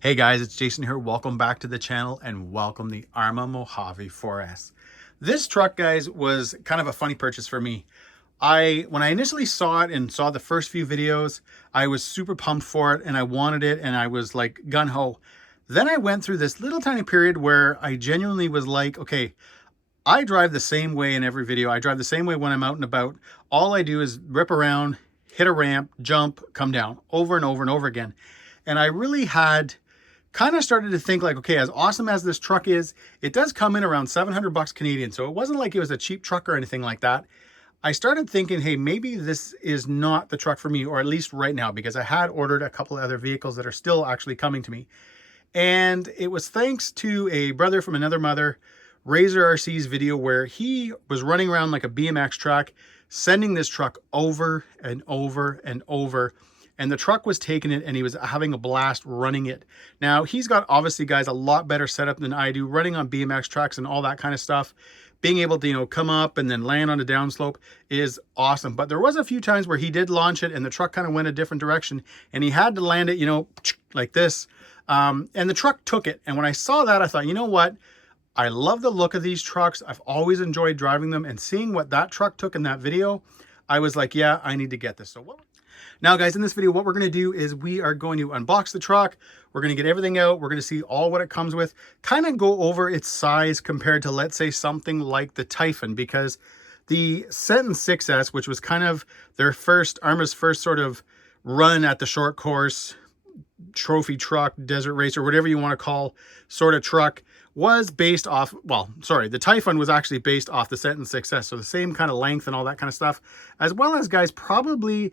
Hey guys, it's Jason here. Welcome back to the channel and welcome the Arrma Mojave 4S. This truck, guys, was kind of a funny purchase for me. When I initially saw it and saw the first few videos, I was super pumped for it and I wanted it and I was like gung-ho. Then I went through this little tiny period where I genuinely was like, okay, I drive the same way in every video. I drive the same way when I'm out and about. All I do is rip around, hit a ramp, jump, come down over and over and over again. And I really had kind of started to think like, okay, as awesome as this truck is, it does come in around 700 bucks Canadian. So it wasn't like it was a cheap truck or anything like that. I started thinking, hey, maybe this is not the truck for me, or at least right now, because I had ordered a couple of other vehicles that are still actually coming to me. And it was thanks to a brother from another mother, Razor RC's video, where he was running around like a BMX track, sending this truck over and over and over. And the truck was taking it and he was having a blast running it. Now, he's got, obviously, guys, a lot better setup than I do, running on BMX tracks and all that kind of stuff. Being able to, come up and then land on a downslope is awesome. But there was a few times where he did launch it and the truck kind of went a different direction and he had to land it, like this. And the truck took it. And when I saw that, I thought, you know what? I love the look of these trucks. I've always enjoyed driving them, and seeing what that truck took in that video, I was like, yeah, I need to get this. Now, guys, in this video, what we're going to do is we are going to unbox the truck. We're going to get everything out. We're going to see all what it comes with, kind of go over its size compared to, let's say, something like the Typhon, because the Senton 6S, which was kind of their Arrma's first sort of run at the short course, trophy truck, desert racer, whatever you want to call sort of truck, was based off, the Typhon was actually based off the Senton 6S. So the same kind of length and all that kind of stuff, as well as, guys, probably,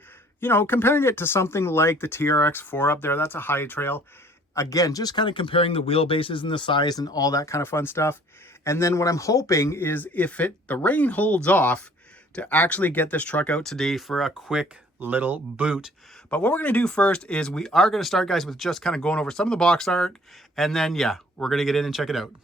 comparing it to something like the TRX 4 up there. That's a high trail. Again, just kind of comparing the wheelbases and the size and all that kind of fun stuff. And then what I'm hoping is, if the rain holds off, to actually get this truck out today for a quick little boot. But what we're going to do first is we are going to start, guys, with just kind of going over some of the box art, and then we're going to get in and check it out.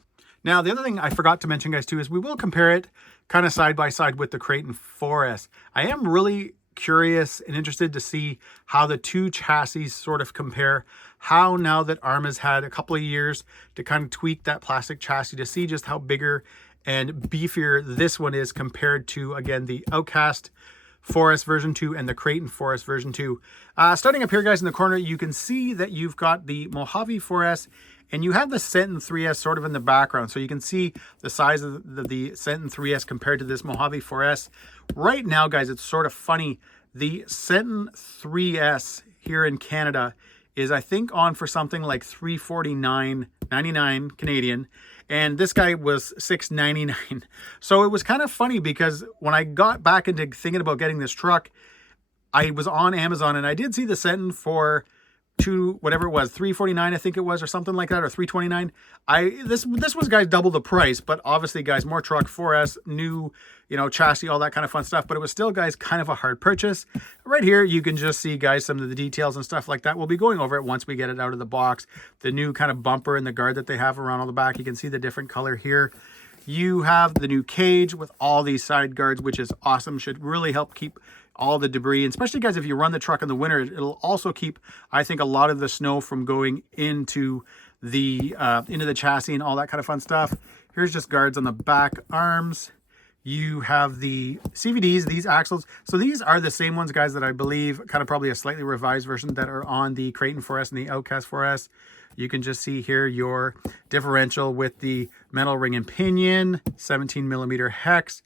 Now, the other thing I forgot to mention, guys, too, is we will compare it kind of side by side with the Kraton 4S. I am really curious and interested to see how the two chassis sort of compare, how, now that Arrma's had a couple of years to kind of tweak that plastic chassis, to see just how bigger and beefier this one is compared to, again, the Outcast 4S version 2 and the Kraton 4S version 2. Starting up here, guys, in the corner, you can see that you've got the Mojave 4S and you have the Senton 3S sort of in the background. So you can see the size of the Senton 3S compared to this Mojave 4S. Right now, guys, it's sort of funny. The Senton 3S here in Canada is, I think, on for something like $349.99 Canadian. And this guy was $699. So it was kind of funny, because when I got back into thinking about getting this truck, I was on Amazon and I did see the Senton for whatever it was, $349, I think it was, or something like that, or $329. This was, guys, double the price, but obviously, guys, more truck, 4S, new, chassis, all that kind of fun stuff. But it was still, guys, kind of a hard purchase. Right here, you can just see, guys, some of the details and stuff like that. We'll be going over it once we get it out of the box. The new kind of bumper and the guard that they have around all the back. You can see the different color here. You have the new cage with all these side guards, which is awesome. Should really help keep all the debris, and especially, guys, if you run the truck in the winter, it'll also keep, I think, a lot of the snow from going into the chassis and all that kind of fun stuff. Here's just guards on the back arms. You have the CVDs, these axles. So these are the same ones, guys, that I believe, kind of probably a slightly revised version, that are on the Kraton 4S and the Outcast 4S. You can just see here your differential with the metal ring and pinion, 17mm hex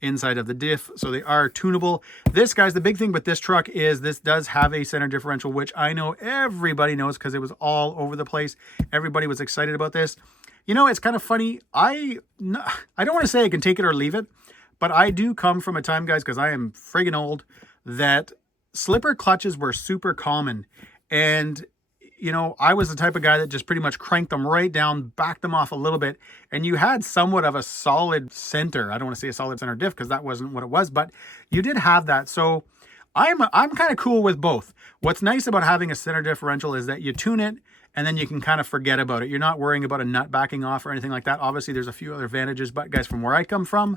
inside of the diff, so they are tunable. This, guys, the big thing with this truck is this does have a center differential, which I know everybody knows because it was all over the place. Everybody was excited about this. It's kind of funny. I don't want to say I can take it or leave it, but I do come from a time, guys, because I am friggin' old, that slipper clutches were super common. And I was the type of guy that just pretty much cranked them right down, backed them off a little bit, and you had somewhat of a solid center. I don't want to say a solid center diff because that wasn't what it was, but you did have that. So I'm kind of cool with both. What's nice about having a center differential is that you tune it and then you can kind of forget about it. You're not worrying about a nut backing off or anything like that. Obviously, there's a few other advantages, but, guys, from where I come from,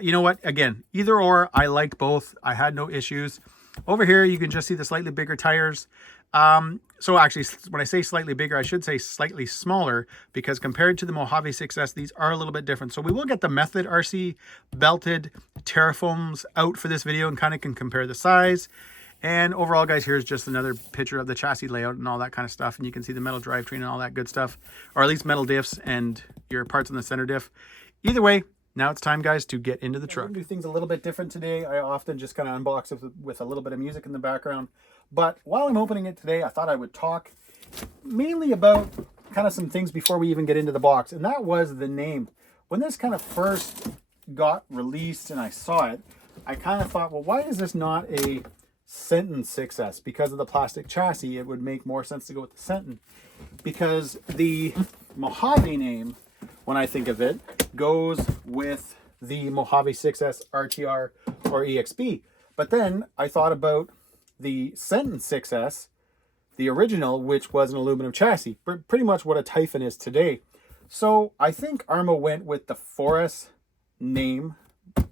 you know what? Again, either or, I liked both. I had no issues. Over here, you can just see the slightly bigger tires. So actually, when I say slightly bigger, I should say slightly smaller, because compared to the Mojave 6S, these are a little bit different. So we will get the Method RC belted Terrafoams out for this video and kind of can compare the size. And overall, guys, here's just another picture of the chassis layout and all that kind of stuff. And you can see the metal drivetrain and all that good stuff, or at least metal diffs and your parts on the center diff. Either way, now it's time, guys, to get into the truck. I'm gonna do things a little bit different today. I often just kind of unbox it with a little bit of music in the background. But while I'm opening it today, I thought I would talk mainly about kind of some things before we even get into the box. And that was the name. When this kind of first got released and I saw it, I kind of thought, well, why is this not a Senton 6S? Because of the plastic chassis, it would make more sense to go with the Senton. Because the Mojave name, when I think of it, goes with the Mojave 6S RTR or EXP. But then I thought about the Senton 6S, the original, which was an aluminum chassis, pretty much what a Typhon is today. So I think Arrma went with the 4S name,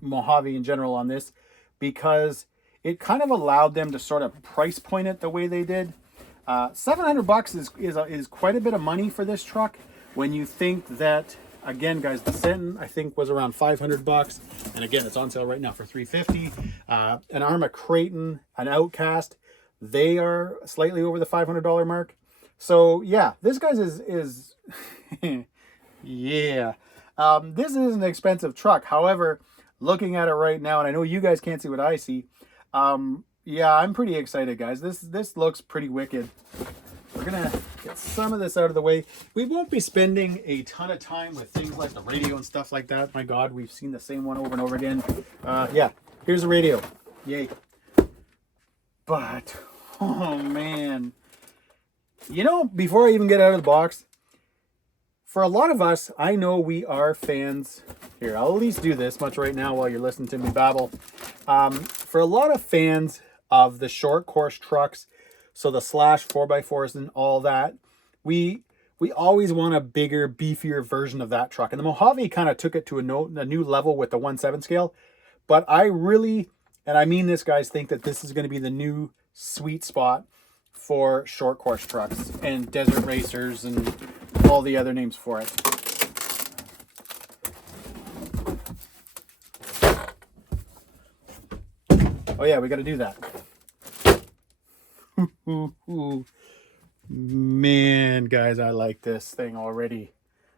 Mojave in general, on this, because it kind of allowed them to sort of price point it the way they did. $700 is quite a bit of money for this truck when you think that, again, guys, the Senton I think was around $500, and again, it's on sale right now for $350. An Arrma Creighton, an Outcast, they are slightly over the $500 mark. So yeah, this guy's is yeah. This is an expensive truck. However, looking at it right now, and I know you guys can't see what I see, yeah, I'm pretty excited, guys. This looks pretty wicked. We're gonna get some of this out of the way. We won't be spending a ton of time with things like the radio and stuff like that. My God, we've seen the same one over and over again. Yeah, here's the radio. Yay. But, oh man. You know, before I even get out of the box, for a lot of us, I know we are fans. Here, I'll at least do this much right now while you're listening to me babble. For a lot of fans of the short course trucks, so the Slash 4x4s and all that, we always want a bigger, beefier version of that truck. And the Mojave kind of took it to a new level with the 1/7 scale. But I really, and I mean this, guys, think that this is going to be the new sweet spot for short course trucks and desert racers and all the other names for it. Oh yeah, we got to do that. Man, guys, I like this thing already.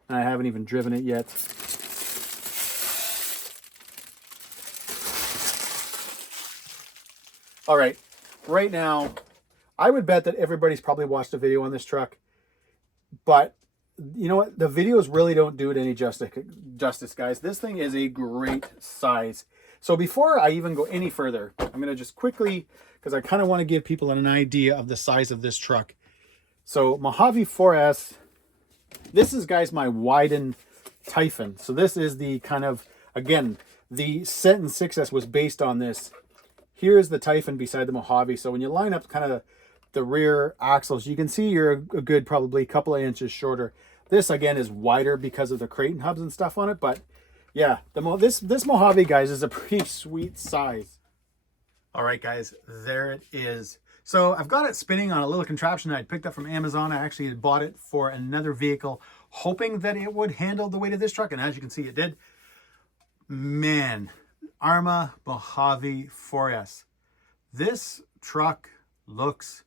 I haven't even driven it yet. All right, right now, I would bet that everybody's probably watched a video on this truck, but you know what? The videos really don't do it any justice, guys. This thing is a great size. So before I even go any further, I'm going to just quickly, because I kind of want to give people an idea of the size of this truck. So Mojave 4S, this is, guys, my Wyden Typhon. So this is the kind of, again, the Senton 6S was based on this. Here's the Typhon beside the Mojave. So when you line up kind of the rear axles, you can see you're a good probably couple of inches shorter. This, again, is wider because of the Creighton hubs and stuff on it, but yeah, this Mojave, guys, is a pretty sweet size. All right, guys, there it is. So I've got it spinning on a little contraption I picked up from Amazon. I actually had bought it for another vehicle, hoping that it would handle the weight of this truck, and as you can see, it did. Man, Arrma Mojave 4S. This truck looks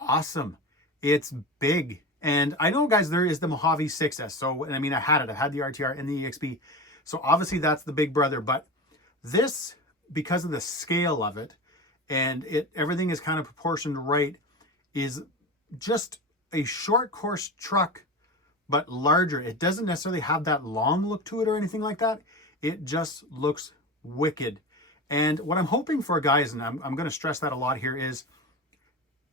awesome. It's big. And I know, guys, there is the Mojave 6S. So, and I mean, I had the RTR and the EXP. So obviously that's the big brother, but this, because of the scale of it, and everything is kind of proportioned right, is just a short course truck, but larger. It doesn't necessarily have that long look to it or anything like that. It just looks wicked. And what I'm hoping for, guys, and I'm going to stress that a lot here, is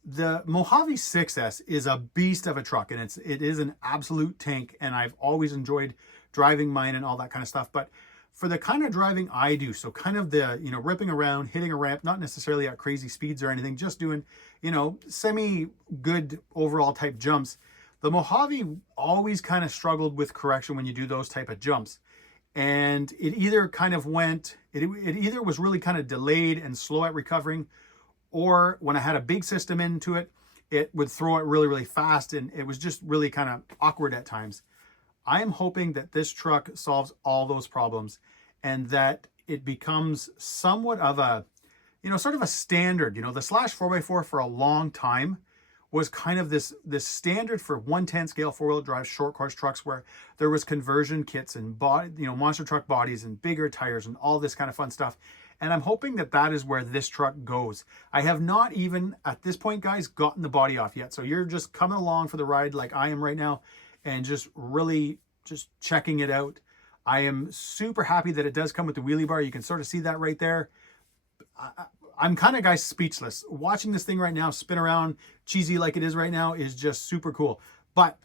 the Mojave 6S is a beast of a truck, and it is an absolute tank, and I've always enjoyed driving mine and all that kind of stuff. But for the kind of driving I do, so kind of the, you know, ripping around, hitting a ramp, not necessarily at crazy speeds or anything, just doing, you know, semi good overall type jumps, the Mojave always kind of struggled with correction when you do those type of jumps. And it either kind of went, it either was really kind of delayed and slow at recovering, or when I had a big system into it, it would throw it really, really fast, and it was just really kind of awkward at times. I am hoping that this truck solves all those problems and that it becomes somewhat of a, sort of a standard. The Slash 4x4 for a long time was kind of this standard for 110 scale 4-wheel drive short course trucks, where there was conversion kits and monster truck bodies and bigger tires and all this kind of fun stuff. And I'm hoping that that is where this truck goes. I have not even, at this point, guys, gotten the body off yet. So you're just coming along for the ride like I am right now and just really just checking it out. I am super happy that it does come with the wheelie bar. You can sort of see that right there. I'm kind of, guys, speechless. Watching this thing right now spin around, cheesy like it is right now, is just super cool. But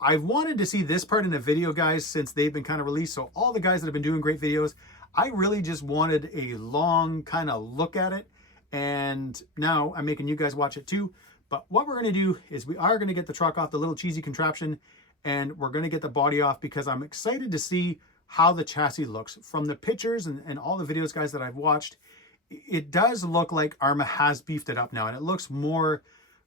I've wanted to see this part in a video, guys, since they've been kind of released. So all the guys that have been doing great videos, I really just wanted a long kind of look at it. And now I'm making you guys watch it too. But what we're going to do is we are going to get the truck off the little cheesy contraption, and we're going to get the body off because I'm excited to see how the chassis looks. From the pictures and all the videos, guys, that I've watched, it does look like Arrma has beefed it up now, and it looks more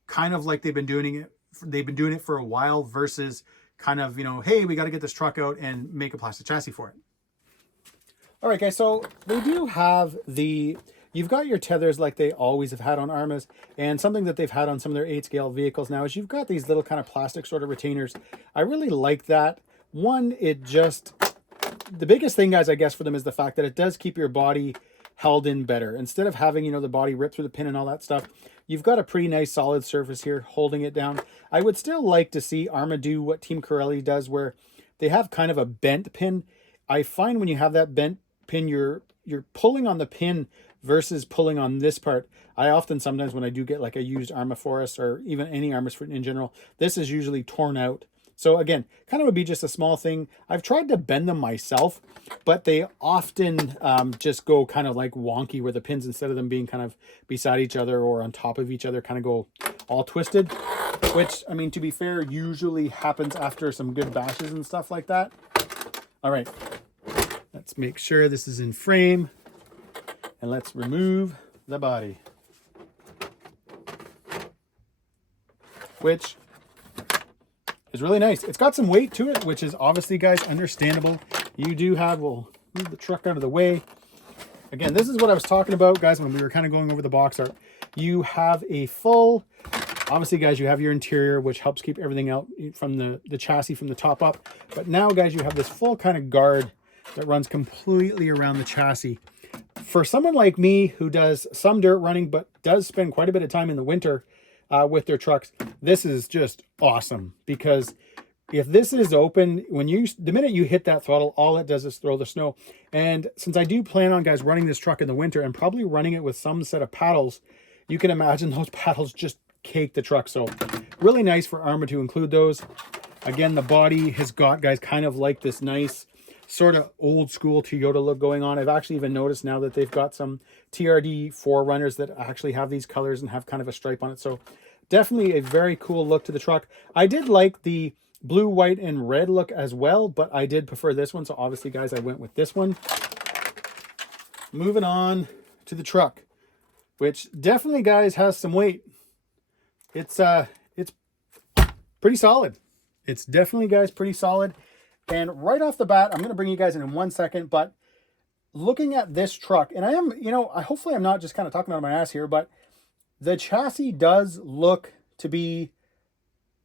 kind of like they've been doing it for a while versus kind of, hey, we got to get this truck out and make a plastic chassis for it. All right, guys, so they do have you've got your tethers like they always have had on Arrmas, and something that they've had on some of their 8-scale vehicles now is you've got these little kind of plastic sort of retainers. I really like that. One, the biggest thing, guys, I guess for them is the fact that it does keep your body held in better. Instead of having, the body rip through the pin and all that stuff, you've got a pretty nice solid surface here holding it down. I would still like to see Arrma do what Team Corelli does, where they have kind of a bent pin. I find when you have that bent pin, you're pulling on the pin versus pulling on this part. I often, sometimes when I do get like a used Arrma Forest or even any Arrmas in general, this is usually torn out. So again, kind of would be just a small thing. I've tried to bend them myself, but they often just go kind of like wonky, where the pins, instead of them being kind of beside each other or on top of each other, kind of go all twisted, which, I mean, to be fair, usually happens after some good bashes and stuff like that. All right, let's make sure this is in frame, and let's remove the body, which is really nice. It's got some weight to it, which is obviously, guys, understandable. You do have, we'll move the truck out of the way. Again, this is what I was talking about, guys, when we were kind of going over the box art. You have a full, obviously, guys, you have your interior, which helps keep everything out from the chassis from the top up. But now, guys, you have this full kind of guard that runs completely around the chassis. For someone like me who does some dirt running, but does spend quite a bit of time in the winter with their trucks, this is just awesome, because if this is open, the minute you hit that throttle, all it does is throw the snow. And since I do plan on, guys, running this truck in the winter and probably running it with some set of paddles, you can imagine those paddles just cake the truck. So really nice for Arrma to include those. Again, the body has got, guys, kind of like this nice sort of old school Toyota look going on. I've actually even noticed now that they've got some TRD 4Runners that actually have these colors and have kind of a stripe on it. So definitely a very cool look to the truck. I did like the blue, white, and red look as well, but I did prefer this one. So obviously, guys, I went with this one. Moving on to the truck, which definitely, guys, has some weight. It's pretty solid. It's definitely, guys, pretty solid. And right off the bat, I'm going to bring you guys in 1 second, but looking at this truck, and I am, hopefully I'm not just kind of talking out of my ass here, but the chassis does look to be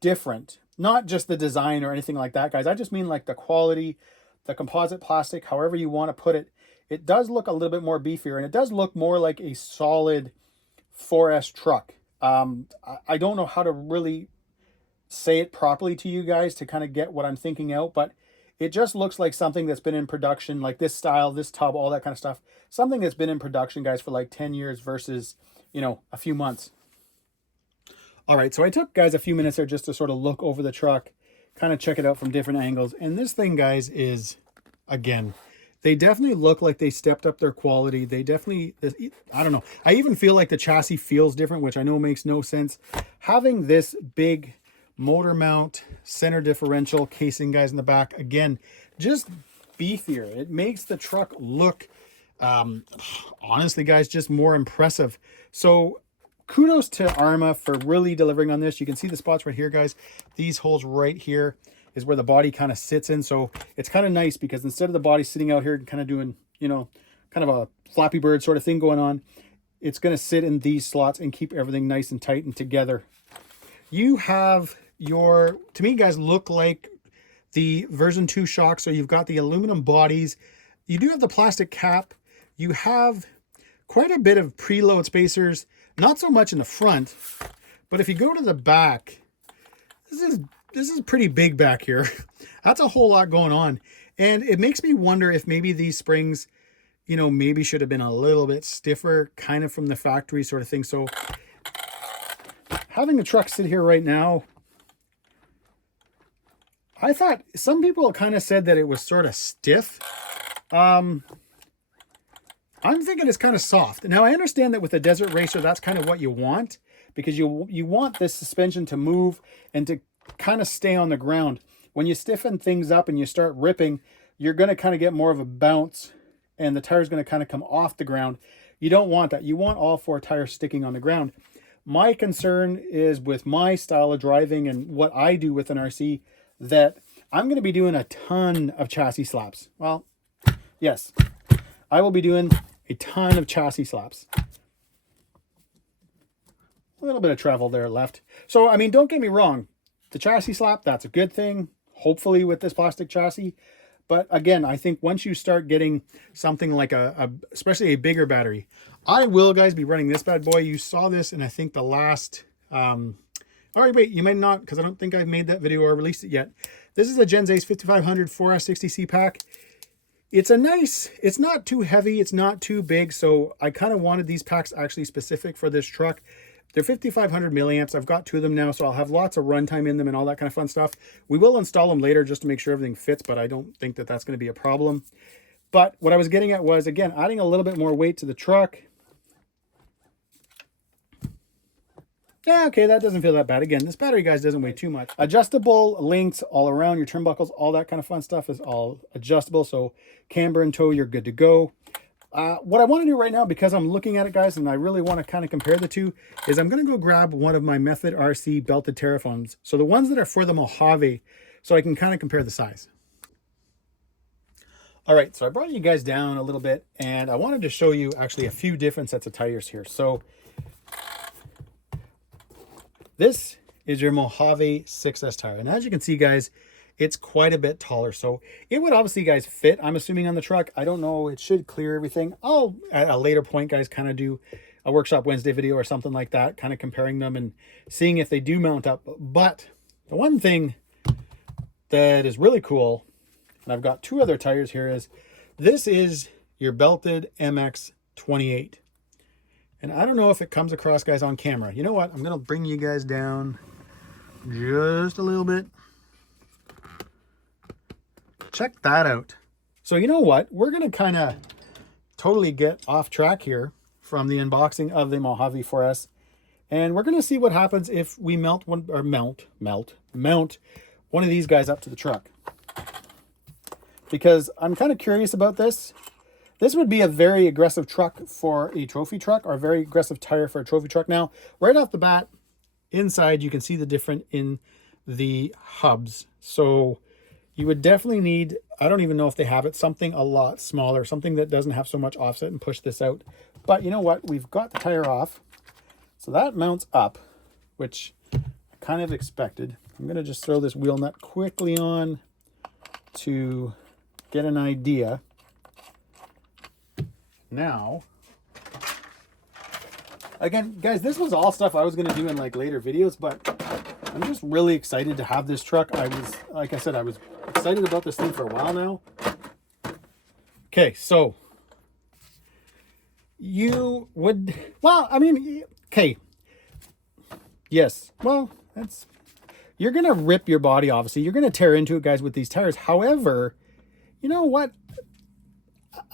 different. Not just the design or anything like that, guys. I just mean like the quality, the composite plastic, however you want to put it. It does look a little bit more beefier, and it does look more like a solid 4S truck. I don't know how to really say it properly to you guys to kind of get what I'm thinking out, but it just looks like something that's been in production, like this style, this tub, all that kind of stuff. Something that's been in production, guys, for like 10 years versus, a few months. All right, so I took, guys, a few minutes there just to sort of look over the truck, kind of check it out from different angles. And this thing, guys, is, again, they definitely look like they stepped up their quality. They definitely, I don't know. I even feel like the chassis feels different, which I know makes no sense. Having this big motor mount center differential casing, guys, in the back, again, just beefier. It makes the truck look, honestly, guys, just more impressive. So kudos to Arrma for really delivering on this. You can see the spots right here, guys. These holes right here is where the body kind of sits in. So it's kind of nice because instead of the body sitting out here and kind of doing, you know, kind of a Flappy Bird sort of thing going on, it's going to sit in these slots and keep everything nice and tight and together. You have your, to me, guys, look like the version 2 shocks. So you've got the aluminum bodies. You do have the plastic cap. You have quite a bit of preload spacers, not so much in the front, but if you go to the back, this is pretty big back here. That's a whole lot going on. And it makes me wonder if maybe these springs, you know, maybe should have been a little bit stiffer, kind of from the factory sort of thing. So having the truck sit here right now, I thought some people kind of said that it was sort of stiff. I'm thinking it's kind of soft. Now, I understand that with a desert racer, that's kind of what you want, because you want this suspension to move and to kind of stay on the ground. When you stiffen things up and you start ripping, you're going to kind of get more of a bounce and the tire's going to kind of come off the ground. You don't want that. You want all 4 tires sticking on the ground. My concern is with my style of driving and what I do with an RC, that I'm going to be doing a ton of chassis slaps. Well, yes, I will be doing a ton of chassis slaps. A little bit of travel there left. So, I mean, don't get me wrong. The chassis slap, that's a good thing, hopefully with this plastic chassis. But again, I think once you start getting something like especially a bigger battery, I will, guys, be running this bad boy. You saw this in, I think, the last, all right, wait, you might not, because I don't think I've made that video or released it yet. This is a Gens Ace 5500 4S60C pack. It's a nice, it's not too heavy, it's not too big, so I kind of wanted these packs actually specific for this truck. They're 5,500 milliamps. I've got 2 of them now, so I'll have lots of runtime in them and all that kind of fun stuff. We will install them later just to make sure everything fits, but I don't think that that's going to be a problem. But what I was getting at was, again, adding a little bit more weight to the truck. Yeah, okay, that doesn't feel that bad. Again, this battery, guys, doesn't weigh too much. Adjustable links all around, your turnbuckles, all that kind of fun stuff is all adjustable. So camber and tow, you're good to go. What I want to do right now, because I'm looking at it, guys, and I really want to kind of compare the two, is I'm going to go grab one of my Method RC belted Terraphones. So the ones that are for the Mojave, so I can kind of compare the size. All right, so I brought you guys down a little bit, and I wanted to show you actually a few different sets of tires here. So this is your Mojave 6S tire. And as you can see, guys, it's quite a bit taller. So it would obviously, guys, fit, I'm assuming, on the truck. I don't know. It should clear everything. I'll, at a later point, guys, kind of do a Workshop Wednesday video or something like that, kind of comparing them and seeing if they do mount up. But the one thing that is really cool, and I've got 2 other tires here, is this is your belted MX28. And I don't know if it comes across, guys, on camera. You know what? I'm going to bring you guys down just a little bit. Check that out. So you know what? We're going to kind of totally get off track here from the unboxing of the Mojave 4S. And we're going to see what happens if we mount one of these guys up to the truck. Because I'm kind of curious about this. This would be a very aggressive truck for a trophy truck, or a very aggressive tire for a trophy truck. Now, right off the bat, inside, you can see the difference in the hubs. So you would definitely need, I don't even know if they have it, something a lot smaller, something that doesn't have so much offset and push this out. But you know what? We've got the tire off. So that mounts up, which I kind of expected. I'm going to just throw this wheel nut quickly on to get an idea. Now, again, guys, this was all stuff I was going to do in like later videos, but I'm just really excited to have this truck. Like I said, I was excited about this thing for a while now. Okay, so you would, well, I mean, okay, yes, well, you're going to rip your body, obviously. You're going to tear into it, guys, with these tires. However, you know what?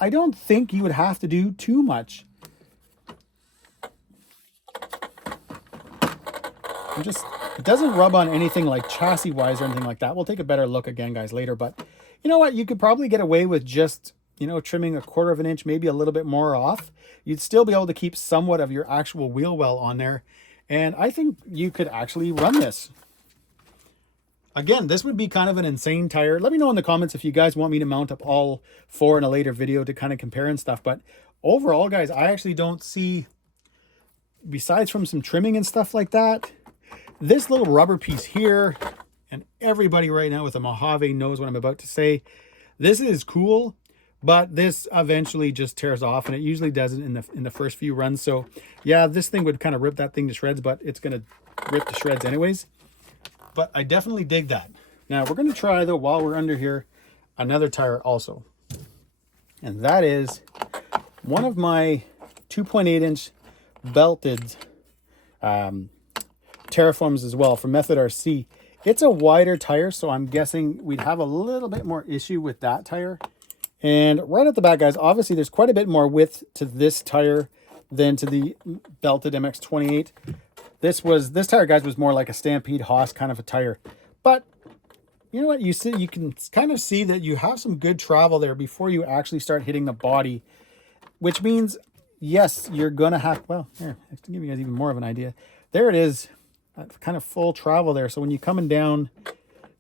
I don't think you would have to do too much. It doesn't rub on anything like chassis wise or anything like that. We'll take a better look again, guys, later. But you know what? You could probably get away with just you know, trimming 1/4 of an inch, maybe a little bit more off, you'd still be able to keep somewhat of your actual wheel well on there. And I think you could actually run this. Again, this would be kind of an insane tire. Let me know in the comments if you guys want me to mount up all 4 in a later video to kind of compare and stuff. But overall, guys, I actually don't see, besides from some trimming and stuff like that, this little rubber piece here, and everybody right now with a Mojave knows what I'm about to say. This is cool, but this eventually just tears off, and it usually doesn't in the first few runs. So yeah, this thing would kind of rip that thing to shreds, but it's going to rip to shreds anyways. But I definitely dig that. Now we're going to try, though, while we're under here, another tire also. And that is one of my 2.8-inch belted Terraforms as well from Method RC. It's a wider tire, so I'm guessing we'd have a little bit more issue with that tire. And right at the back, guys, obviously there's quite a bit more width to this tire than to the belted MX-28. This tire, guys, was more like a Stampede Haas kind of a tire. But you know what? You can kind of see that you have some good travel there before you actually start hitting the body, which means, yes, you're going to have, well, here, to give you guys even more of an idea. There it is, that kind of full travel there. So when you're coming down,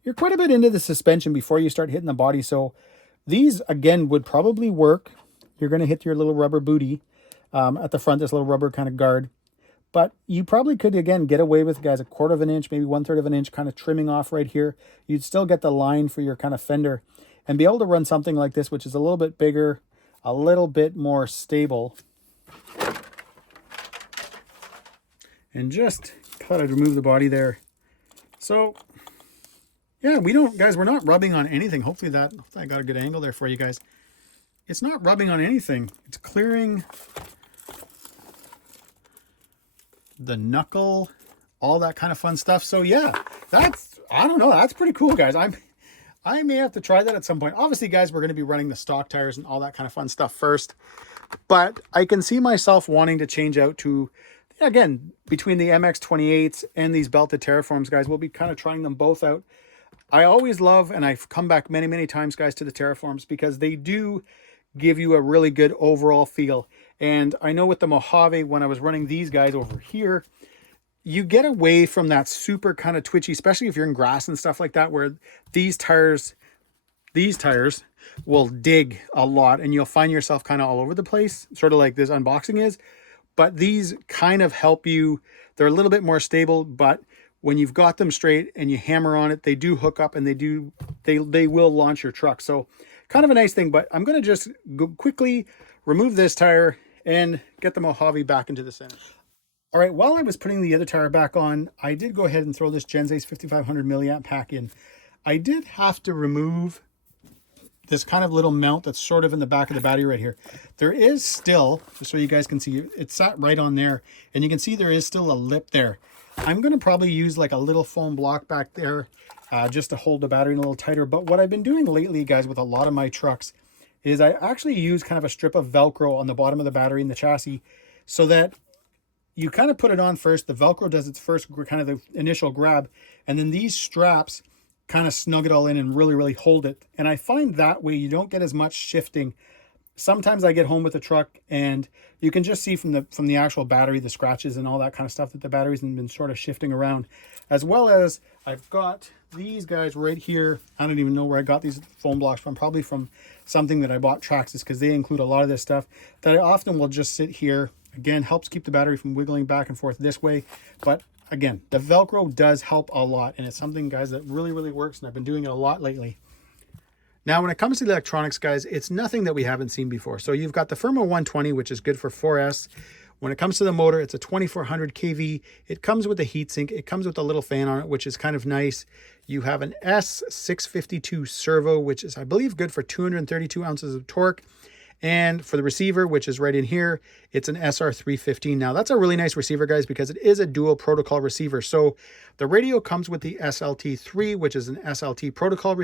you're quite a bit into the suspension before you start hitting the body. So these, again, would probably work. You're going to hit your little rubber booty at the front, this little rubber kind of guard. But you probably could, again, get away with, guys, 1/4 of an inch, maybe 1/3 of an inch kind of trimming off right here. You'd still get the line for your kind of fender and be able to run something like this, which is a little bit bigger, a little bit more stable. And just thought I'd remove the body there. So yeah, guys, we're not rubbing on anything. Hopefully I got a good angle there for you guys. It's not rubbing on anything. It's clearing the knuckle, all that kind of fun stuff. So yeah, I don't know, that's pretty cool, guys. I may have to try that at some point. Obviously, guys, we're going to be running the stock tires and all that kind of fun stuff first, but I can see myself wanting to change out to, again, between the MX-28s and these belted Terraforms, guys. We'll be kind of trying them both out. I always love, and I've come back many times, guys, to the Terraforms because they do give you a really good overall feel. And I know with the Mojave, when I was running these guys over here, you get away from that super kind of twitchy, especially if you're in grass and stuff like that, where these tires will dig a lot and you'll find yourself kind of all over the place, sort of like this unboxing is. But these kind of help you. They're a little bit more stable, but when you've got them straight and you hammer on it, they do hook up and they will launch your truck. So kind of a nice thing. But I'm going to just go quickly remove this tire and get the Mojave back into the center. All right, while I was putting the other tire back on, I did go ahead and throw this Genzace 5500 milliamp pack in. I did have to remove this kind of little mount that's sort of in the back of the battery right here. There is still, just so you guys can see, it sat right on there, and you can see there is still a lip there. I'm going to probably use like a little foam block back there just to hold the battery a little tighter. But what I've been doing lately, guys, with a lot of my trucks is I actually use kind of a strip of Velcro on the bottom of the battery and the chassis so that you kind of put it on first. The Velcro does its first kind of the initial grab, and then these straps kind of snug it all in and really hold it. And I find that way you don't get as much shifting. Sometimes I get home with the truck and you can just see from the actual battery, the scratches and all that kind of stuff that the battery's been sort of shifting around. As well as I've got these guys right here. I don't even know where I got these foam blocks from, probably from something that I bought Traxxas, because they include a lot of this stuff that I often will just sit here. Again, helps keep the battery from wiggling back and forth this way. But again, the Velcro does help a lot, and it's something, guys, that really works, and I've been doing it a lot lately. Now, when it comes to the electronics, guys, it's nothing that we haven't seen before. So you've got the Firma 120, which is good for 4S. When it comes to the motor, it's a 2400 kV. It comes with a heatsink. It comes with a little fan on it, which is kind of nice. You have an S652 servo, which is, I believe, good for 232 ounces of torque. And for the receiver, which is right in here, it's an SR315. Now, that's a really nice receiver, guys, because it is a dual protocol receiver. So the radio comes with the SLT3, which is an SLT protocol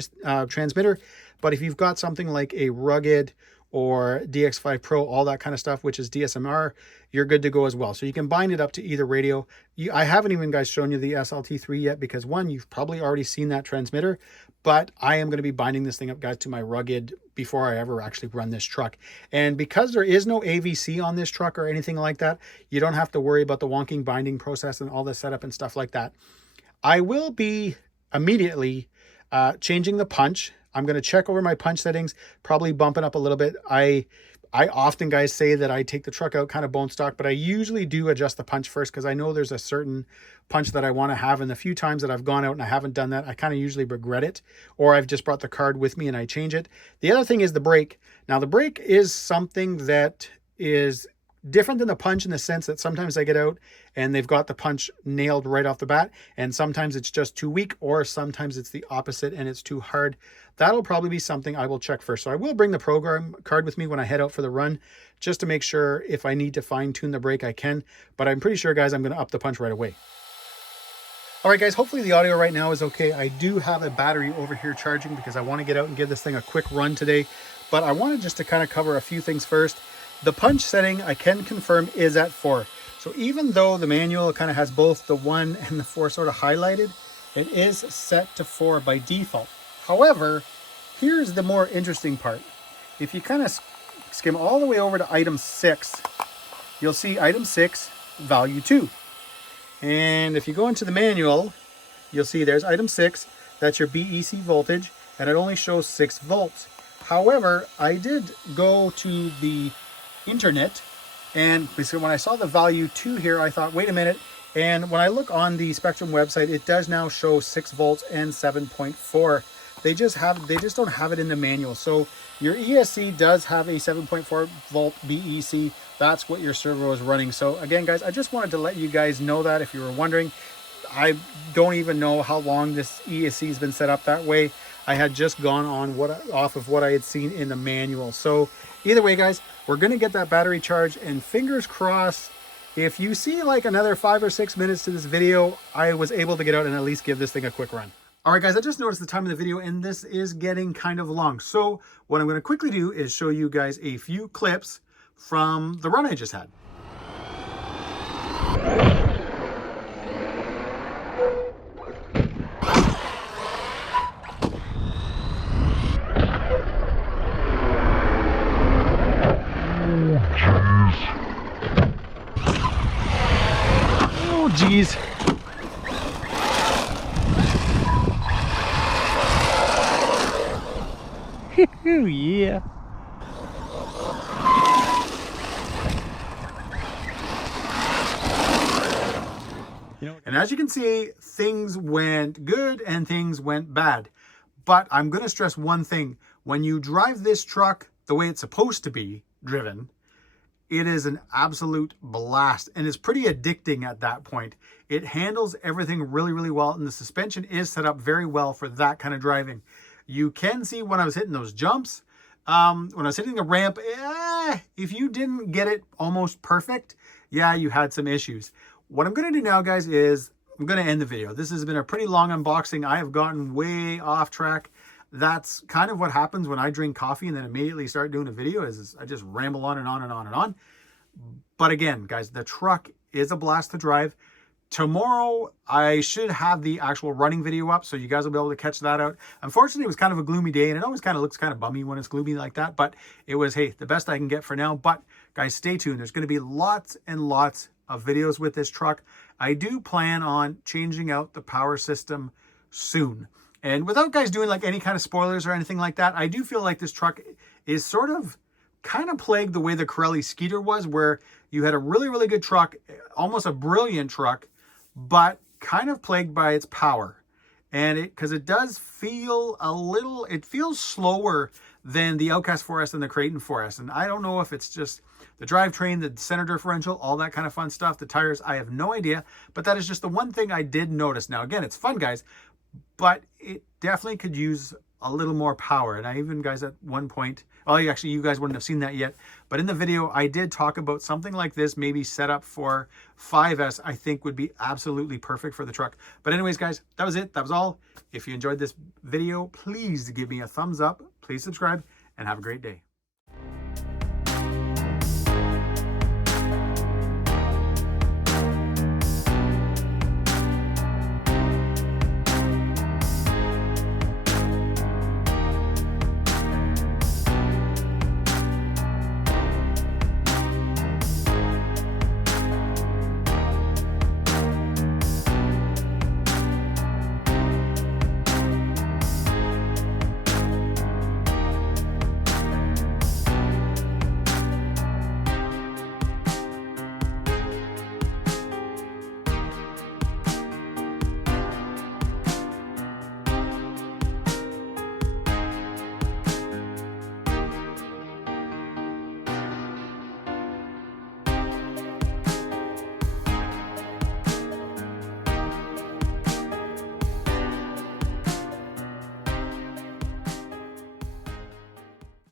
transmitter. But if you've got something like a rugged or DX5 Pro, all that kind of stuff, which is DSMR, you're good to go as well. So you can bind it up to either radio. I haven't even, guys, shown you the SLT3 yet because, one, you've probably already seen that transmitter, but I am going to be binding this thing up, guys, to my rugged before I ever actually run this truck. And because there is no AVC on this truck or anything like that, you don't have to worry about the wonking binding process and all the setup and stuff like that. I will be immediately changing the punch. I'm going to check over my punch settings, probably bump it up a little bit. I often, guys, say that I take the truck out kind of bone stock, but I usually do adjust the punch first because I know there's a certain punch that I want to have. And the few times that I've gone out and I haven't done that, I kind of usually regret it, or I've just brought the card with me and I change it. The other thing is the brake. Now, the brake is something that is different than the punch in the sense that sometimes I get out and they've got the punch nailed right off the bat, and sometimes it's just too weak, or sometimes it's the opposite and it's too hard. That'll probably be something I will check first. So I will bring the program card with me when I head out for the run, just to make sure if I need to fine tune the brake, I can. But I'm pretty sure, guys, I'm going to up the punch right away. All right, guys, hopefully the audio right now is okay. I do have a battery over here charging because I want to get out and give this thing a quick run today. But I wanted just to kind of cover a few things first. The punch setting, I can confirm, is at 4. So even though the manual kind of has both the 1 and the 4 sort of highlighted, it is set to 4 by default. However, here's the more interesting part. If you kind of skim all the way over to item 6, you'll see item 6, value 2. And if you go into the manual, you'll see there's item 6. That's your BEC voltage, and it only shows 6 volts. However, I did go to the internet, and basically when I saw the value 2 here, I thought, wait a minute. And when I look on the Spectrum website, it does now show 6 volts and 7.4. They just don't have it in the manual. So your ESC does have a 7.4 volt BEC. That's what your servo is running. So again, guys, I just wanted to let you guys know that if you were wondering. I don't even know how long this ESC has been set up that way. I had just gone on off of what I had seen in the manual. So either way, guys, we're going to get that battery charged, and fingers crossed, if you see like another 5 or 6 minutes to this video, I was able to get out and at least give this thing a quick run. All right, guys, I just noticed the time of the video, and this is getting kind of long. So what I'm going to quickly do is show you guys a few clips from the run I just had. Oh, geez. Yeah. And as you can see, things went good and things went bad. But I'm going to stress one thing. When you drive this truck the way it's supposed to be driven, it is an absolute blast, and it's pretty addicting at that point. It handles everything really, really well, and the suspension is set up very well for that kind of driving. You can see when I was hitting those jumps, when I was hitting the ramp, if you didn't get it almost perfect, yeah, you had some issues. What I'm going to do now, guys, is I'm going to end the video. This has been a pretty long unboxing. I have gotten way off track. That's kind of what happens when I drink coffee and then immediately start doing a video, is I just ramble on and on and on and on. But again, guys, the truck is a blast to drive. Tomorrow, I should have the actual running video up, so you guys will be able to catch that out. Unfortunately, it was kind of a gloomy day, and it always kind of looks kind of bummy when it's gloomy like that, but it was, hey, the best I can get for now. But guys, stay tuned. There's going to be lots and lots of videos with this truck. I do plan on changing out the power system soon. And without guys doing like any kind of spoilers or anything like that, I do feel like this truck is sort of kind of plagued the way the Corelli Skeeter was, where you had a really, really good truck, almost a brilliant truck, but kind of plagued by its power. And because it does feel a little, it feels slower than the Outcast 4S and the Creighton 4S. And I don't know if it's just the drivetrain, the center differential, all that kind of fun stuff, the tires, I have no idea. But that is just the one thing I did notice. Now, again, it's fun, guys, but it definitely could use a little more power. And I even, guys, at one point, well, actually, you guys wouldn't have seen that yet, but in the video, I did talk about something like this, maybe set up for 5S, I think would be absolutely perfect for the truck. But anyways, guys, that was it. That was all. If you enjoyed this video, please give me a thumbs up, please subscribe, and have a great day.